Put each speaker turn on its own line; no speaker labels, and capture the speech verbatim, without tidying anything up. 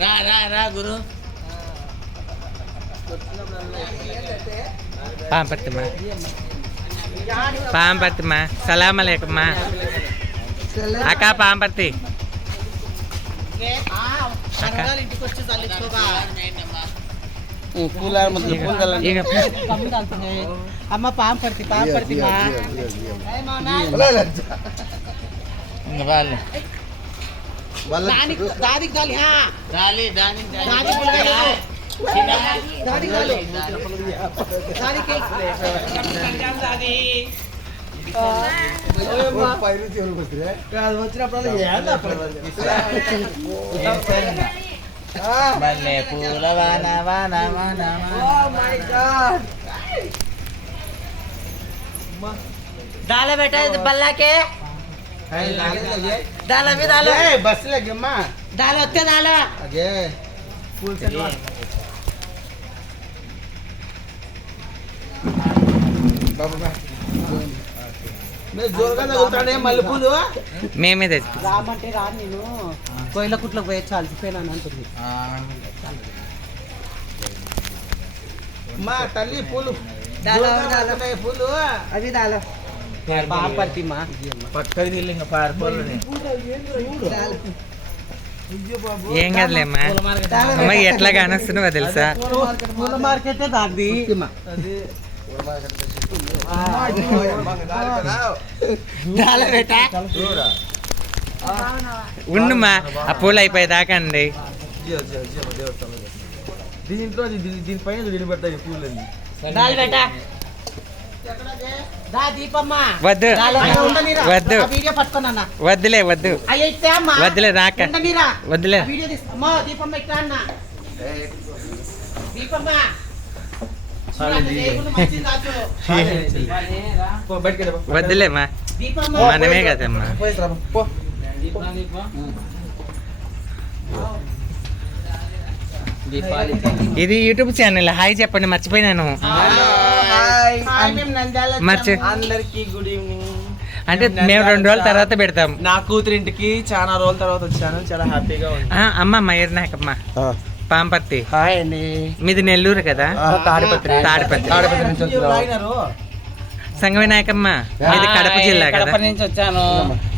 రా రా రా గురు పాంపర్తిమా పాంపర్తిమా సలాం అలైకుమ్మా అక్క పాంపర్తి
అమ్మ పాంపర్తి పాంపర్తి దాది దాలి దాలి దాని దాది
మల్లె పూల వాన వాన వాన
दाल बेटा बल्ला के दाल अभी दाल
बस लगे मां
दाल होते दाल
आगे फुल से बाबू बा मैं जोर का తగులుతాడే మల్లెపూలు
మేమే తెచ్చి
రామంటే రా నేను కోయిల కుట్లకు పోయి చాలిపోయినాను అంటుంది
మా తల్లి పూలు
दाल
దాల పూలు
अभी दाल పాంపర్తి మా
పక్కకి దిల్లింగ పార్పోలని
ఏం కదలేమ్మా అమ్మ ఎట్లా కానొస్తున్నావో తెలుసా
పూల మార్కెట్ దాంది దాల బేటా
ఉండుమా ఆ పూలు అయిపోయేదాకా అండి
దీంట్లో దీనిపైన దీని పెడతాయి పూలని
దాల్ బేటా దా దీపమ్మ
వద్దు వద్దు
వీడియో పట్టుకున్నా
వద్దులే వద్దు వద్దులే రాక వద్దులే
వీడియో తీసుకో దీపమ్మ ఇట్లా అన్న దీపమ్మ
వద్దులేమ్మా మనమే కదమ్మా ఇది యూట్యూబ్ ఛానల్ హాయ్ చెప్పండి మర్చిపోయినాను మర్చి
అందరికి గుడ్ ఈవినింగ్
అంటే మేము రెండు రోజుల తర్వాత పెడతాం
నా కూతురింటికి చాలా రోజుల తర్వాత వచ్చాను చాలా హ్యాపీగా ఉంది
ఆ, అమ్మ మయూర్ నాయకమ్మ పాంపర్తి
హాయ్ అండి
మీది నెల్లూరు కదా
తాడిపత్రి
తాడిపత్రి
తాడిపత్రి నుంచి వచ్చారు
సంగవి నాయకమ్మ మీది కడప జిల్లా కదా
నుంచి వచ్చాను